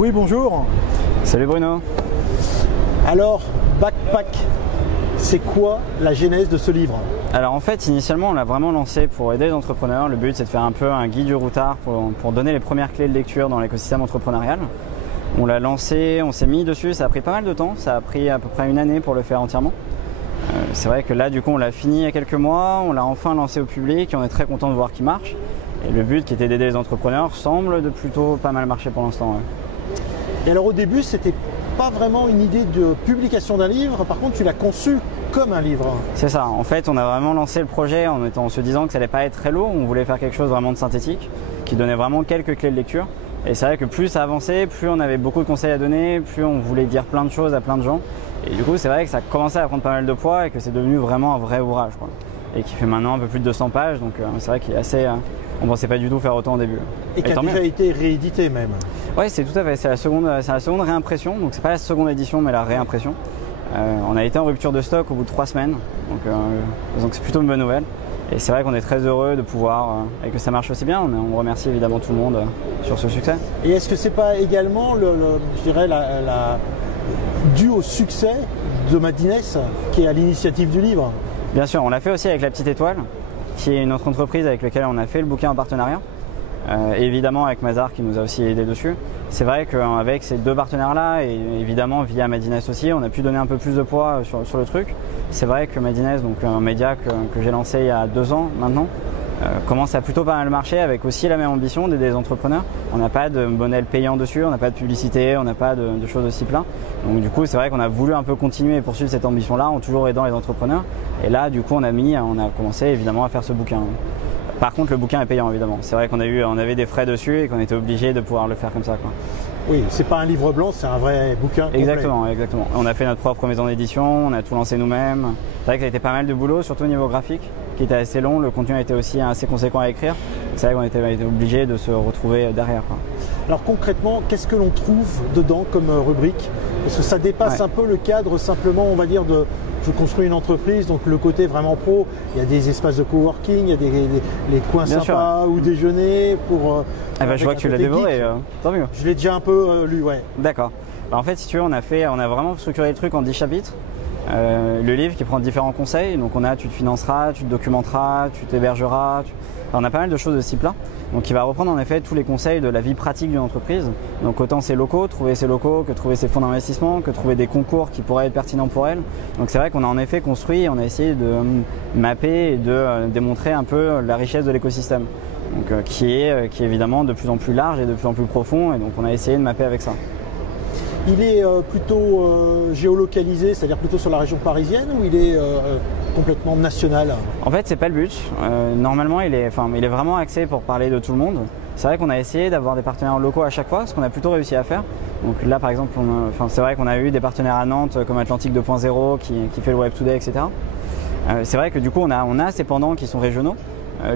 Louis, bonjour. Salut Bruno. Alors, Backpack, c'est quoi la genèse de ce livre? Alors en fait, initialement, on l'a vraiment lancé pour aider les entrepreneurs. Le but, c'est de faire un peu un guide du routard pour donner les premières clés de lecture dans l'écosystème entrepreneurial. On l'a lancé, on s'est mis dessus, ça a pris pas mal de temps, ça a pris à peu près une année pour le faire entièrement. C'est vrai que là, du coup, on l'a fini il y a quelques mois, on l'a enfin lancé au public et on est très content de voir qu'il marche. Et le but, qui était d'aider les entrepreneurs, semble de plutôt pas mal marcher pour l'instant. Ouais. Et alors au début, c'était pas vraiment une idée de publication d'un livre, par contre, tu l'as conçu comme un livre. C'est ça, en fait, on a vraiment lancé le projet en se disant que ça allait pas être très lourd, on voulait faire quelque chose vraiment de synthétique, qui donnait vraiment quelques clés de lecture. Et c'est vrai que plus ça avançait, plus on avait beaucoup de conseils à donner, plus on voulait dire plein de choses à plein de gens. Et du coup, c'est vrai que ça commençait à prendre pas mal de poids et que c'est devenu vraiment un vrai ouvrage, quoi. Et qui fait maintenant un peu plus de 200 pages, donc c'est vrai qu'il est assez... on ne pensait pas du tout faire autant au début. Et qui a déjà été réédité même. Oui, c'est tout à fait, c'est la seconde réimpression, donc c'est pas la seconde édition mais la réimpression. On a été en rupture de stock au bout de 3 semaines, donc c'est plutôt une bonne nouvelle. Et c'est vrai qu'on est très heureux de pouvoir, et que ça marche aussi bien. On remercie évidemment tout le monde sur ce succès. Et est-ce que c'est pas également, je dirais, dû au succès de Madines, qui est à l'initiative du livre? Bien sûr, on l'a fait aussi avec La Petite Étoile, qui est une autre entreprise avec laquelle on a fait le bouquin en partenariat. Et évidemment avec Mazar qui nous a aussi aidé dessus. C'est vrai qu'avec ces deux partenaires-là, et évidemment via Madines aussi, on a pu donner un peu plus de poids sur le truc. C'est vrai que Madines, donc un média que j'ai lancé il y a 2 ans maintenant, commence à plutôt pas mal marcher avec aussi la même ambition d'aider les entrepreneurs. On n'a pas de modèle payant dessus, on n'a pas de publicité, on n'a pas de choses de ce type-là. Donc du coup, c'est vrai qu'on a voulu un peu continuer et poursuivre cette ambition-là en toujours aidant les entrepreneurs. Et là, du coup, on a commencé évidemment à faire ce bouquin. Par contre, le bouquin est payant évidemment. C'est vrai qu'on avait des frais dessus et qu'on était obligé de pouvoir le faire comme ça, quoi. Oui, c'est pas un livre blanc, c'est un vrai bouquin complet. Exactement. On a fait notre propre maison d'édition, on a tout lancé nous-mêmes. C'est vrai que ça a été pas mal de boulot, surtout au niveau graphique, qui était assez long. Le contenu a été aussi assez conséquent à écrire. C'est vrai qu'on était obligé de se retrouver derrière, quoi. Alors concrètement, qu'est-ce que l'on trouve dedans comme rubrique? Parce que ça dépasse un peu le cadre simplement, on va dire, de je construis une entreprise, donc le côté vraiment pro. Il y a des espaces de coworking, il y a les coins Bien sympas sûr. Ou déjeuner pour... je vois que tu l'as dévoré, tant mieux. Je l'ai déjà un peu lu, ouais. D'accord. En fait, si tu veux, on a vraiment structuré le truc en 10 chapitres. Le livre qui prend différents conseils, donc tu te financeras, tu te documenteras, tu t'hébergeras, on a pas mal de choses de ce type-là. Donc il va reprendre en effet tous les conseils de la vie pratique d'une entreprise. Donc autant ses locaux, trouver ses locaux, que trouver ses fonds d'investissement, que trouver des concours qui pourraient être pertinents pour elle. Donc c'est vrai qu'on a en effet construit, on a essayé de mapper et de démontrer un peu la richesse de l'écosystème. Donc qui est évidemment de plus en plus large et de plus en plus profond, et donc on a essayé de mapper avec ça. Il est plutôt géolocalisé, c'est-à-dire plutôt sur la région parisienne, ou il est complètement national? En fait, c'est pas le but. Normalement, il est vraiment axé pour parler de tout le monde. C'est vrai qu'on a essayé d'avoir des partenaires locaux à chaque fois, ce qu'on a plutôt réussi à faire. Donc là, par exemple, c'est vrai qu'on a eu des partenaires à Nantes comme Atlantique 2.0 qui fait le Web Today, etc. C'est vrai que du coup, on a ces pendants qui sont régionaux.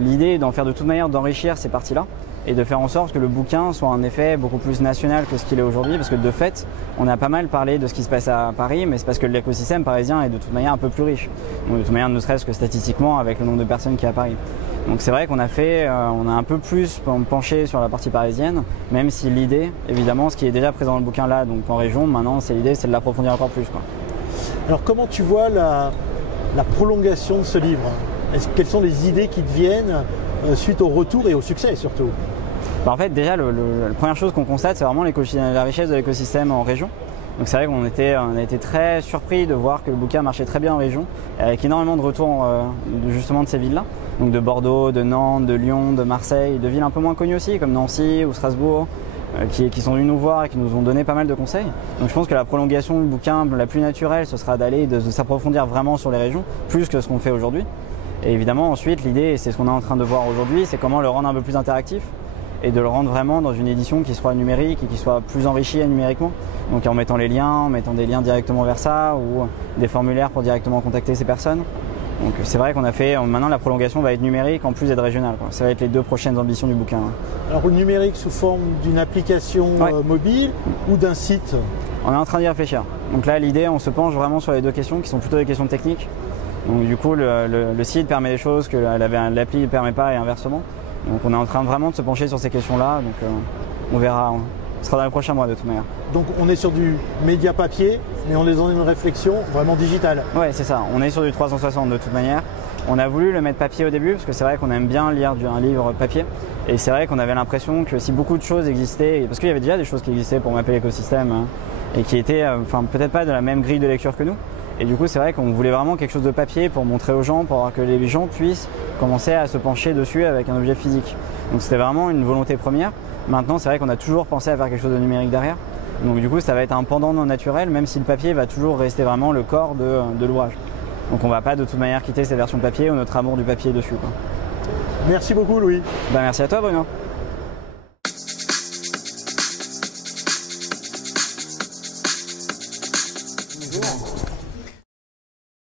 L'idée est d'en faire de toute manière, d'enrichir ces parties-là et de faire en sorte que le bouquin soit en effet beaucoup plus national que ce qu'il est aujourd'hui, parce que de fait, on a pas mal parlé de ce qui se passe à Paris, mais c'est parce que l'écosystème parisien est de toute manière un peu plus riche. Donc de toute manière, ne serait-ce que statistiquement, avec le nombre de personnes qu'il y a à Paris. Donc c'est vrai qu'on a un peu plus penché sur la partie parisienne, même si l'idée, évidemment, ce qui est déjà présent dans le bouquin là, donc en région, maintenant, l'idée, c'est de l'approfondir encore plus, quoi. Alors comment tu vois la prolongation de ce livre? Quelles sont les idées qui te viennent suite au retour et au succès surtout? En fait, déjà, la première chose qu'on constate, c'est vraiment la richesse de l'écosystème en région. Donc c'est vrai qu'on a été très surpris de voir que le bouquin marchait très bien en région, avec énormément de retours justement de ces villes-là. Donc de Bordeaux, de Nantes, de Lyon, de Marseille, de villes un peu moins connues aussi, comme Nancy ou Strasbourg, qui sont venus nous voir et qui nous ont donné pas mal de conseils. Donc je pense que la prolongation du bouquin la plus naturelle, ce sera de s'approfondir vraiment sur les régions, plus que ce qu'on fait aujourd'hui. Et évidemment, ensuite, l'idée, et c'est ce qu'on est en train de voir aujourd'hui, c'est comment le rendre un peu plus interactif et de le rendre vraiment dans une édition qui soit numérique et qui soit plus enrichie numériquement. Donc en mettant en mettant des liens directement vers ça ou des formulaires pour directement contacter ces personnes. Donc c'est vrai qu'on a fait, maintenant la prolongation va être numérique en plus d'être régionale, quoi. Ça va être les 2 prochaines ambitions du bouquin. Alors le numérique sous forme d'une application mobile ou d'un site? On est en train d'y réfléchir. Donc là, l'idée, on se penche vraiment sur les 2 questions qui sont plutôt des questions techniques. Donc du coup, le site permet des choses que l'appli ne permet pas et inversement. Donc on est en train vraiment de se pencher sur ces questions-là. Donc on verra Ce sera dans les prochains mois de toute manière. Donc on est sur du média papier, mais on est dans une réflexion vraiment digitale. Ouais, c'est ça. On est sur du 360 de toute manière. On a voulu le mettre papier au début parce que c'est vrai qu'on aime bien lire un livre papier. Et c'est vrai qu'on avait l'impression que si beaucoup de choses existaient, parce qu'il y avait déjà des choses qui existaient pour mapper l'écosystème et qui étaient peut-être pas de la même grille de lecture que nous. Et du coup, c'est vrai qu'on voulait vraiment quelque chose de papier pour montrer aux gens, pour que les gens puissent commencer à se pencher dessus avec un objet physique. Donc c'était vraiment une volonté première. Maintenant, c'est vrai qu'on a toujours pensé à faire quelque chose de numérique derrière. Donc du coup, ça va être un pendant non naturel, même si le papier va toujours rester vraiment le corps de l'ouvrage. Donc on ne va pas de toute manière quitter cette version papier ou notre amour du papier dessus, quoi. Merci beaucoup Louis. Merci à toi Bruno. Bonjour.